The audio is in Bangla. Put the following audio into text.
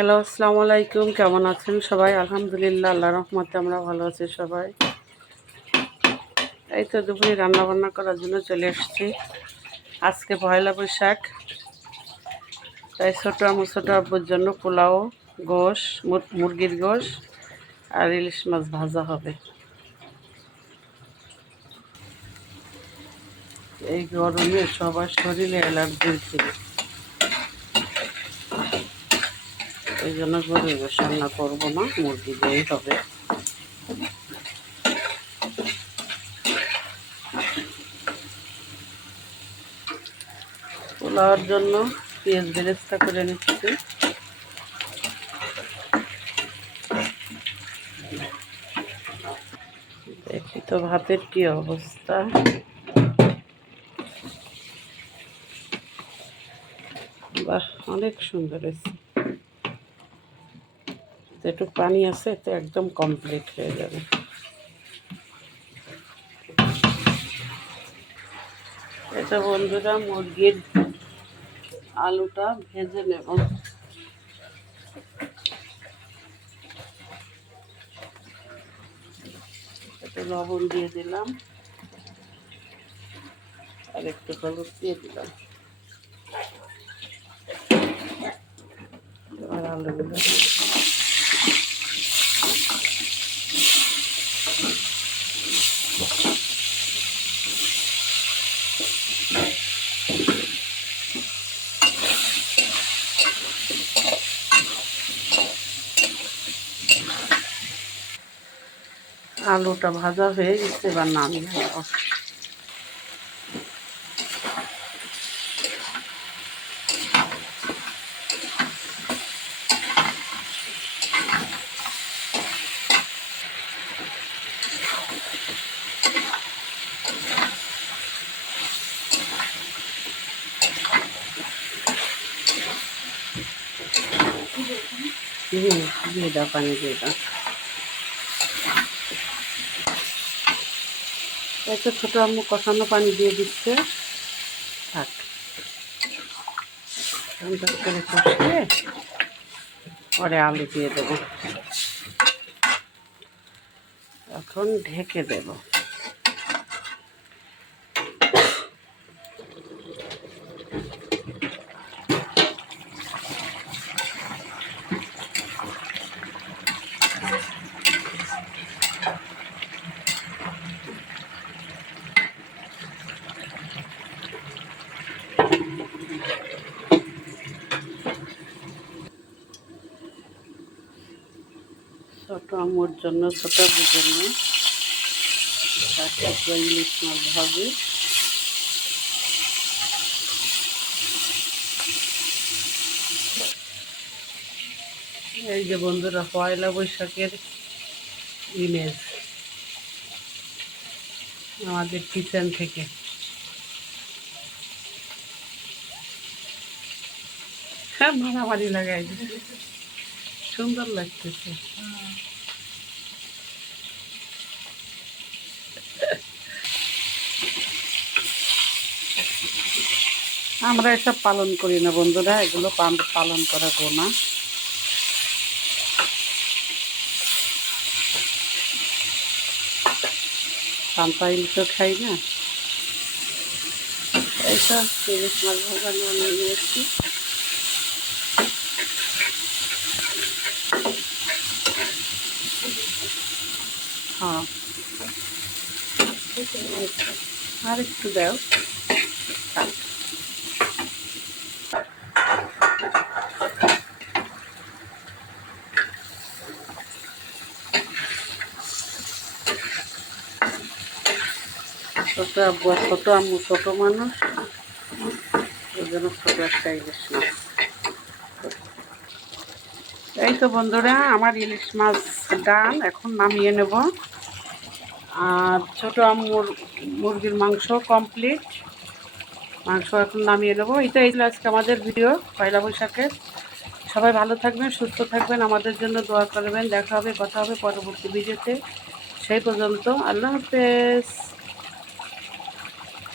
হ্যালো, আসসালামু আলাইকুম। কেমন আছেন সবাই? আলহামদুলিল্লাহ, আল্লাহর রহমতে আমরা ভালো আছি সবাই। এই তো দুপুরে রান্নাবান্না করার জন্য চলে এসেছি। আজকে পয়লা বৈশাখ, তাই ছোটো আব্বুর জন্য পোলাও, গোশ, মুরগির গোশ আর ইলিশ মাছ ভাজা হবে। এই গরমে সবার শরীরে অ্যালার্জির ছিল, এই জন্য গরুর গোশ রান্না করবো না, মুরগি দিয়েই হবে। পোলাওয়ার জন্য পেঁয়াজ বেরেস্তা করে নিচ্ছি। দেখি তো ভাতের কি অবস্থা। বাহ, অনেক সুন্দর হয়েছে। একটু পানি আছে তো একদম কমপ্লিট হয়ে যাবে। এটা বন্ধুরা মুরগির আলুটা ভেজে নেব। একটু লবণ দিয়ে দিলাম আর একটু হলুদ দিয়ে দিলাম। আর আলুগুলো আলুটা ভাজা হয়ে গেছে, এবার নামিয়ে নেব। দিয়ে দাও, পানি দিয়ে দাও। এত ছোটো আম্মু কষানো পানি দিয়ে দিচ্ছে। থাক, করে কষিয়ে পরে আলু দিয়ে দেবো। এখন ঢেকে দেব। ছোটো আম্মুর জন্য, ছোটো আব্বুর জন্য ইলিশ মাছ ভাজি। এই যে বন্ধুরা পয়লা বৈশাখের ইমেজ আমাদের কিচেন থেকে। হ্যাঁ, মারামারি লাগাই দিচ্ছে, সুন্দর লাগতেছে। আমরা এসব পালন করি না বন্ধুরা, এগুলো পালন করা গোনা। পান্তা ইলিশও খাই না। এইসব ইলিশ মাছ ভাজা নিয়ে নিয়েছি। হ্যাঁ, আর একটু দাও। ছোটো আব্বু, ছোটো আম্মু ছোটো মানুষ, ওই জন্য ছোটো একটা ইলিশ মাছ। এই তো বন্ধুরা আমার ইলিশ মাছ ডান, এখন নামিয়ে নেব। আর ছোটো আম্মুর মুরগির মাংস কমপ্লিট, মাংস এখন নামিয়ে নেবো। এই আজকে আমাদের ভিডিও পয়লা বৈশাখের। সবাই ভালো থাকবেন, সুস্থ থাকবেন, আমাদের জন্য দোয়া করবেন। দেখা হবে, কথা হবে পরবর্তী ভিডিওতে। সেই পর্যন্ত আল্লাহ হাফেজ।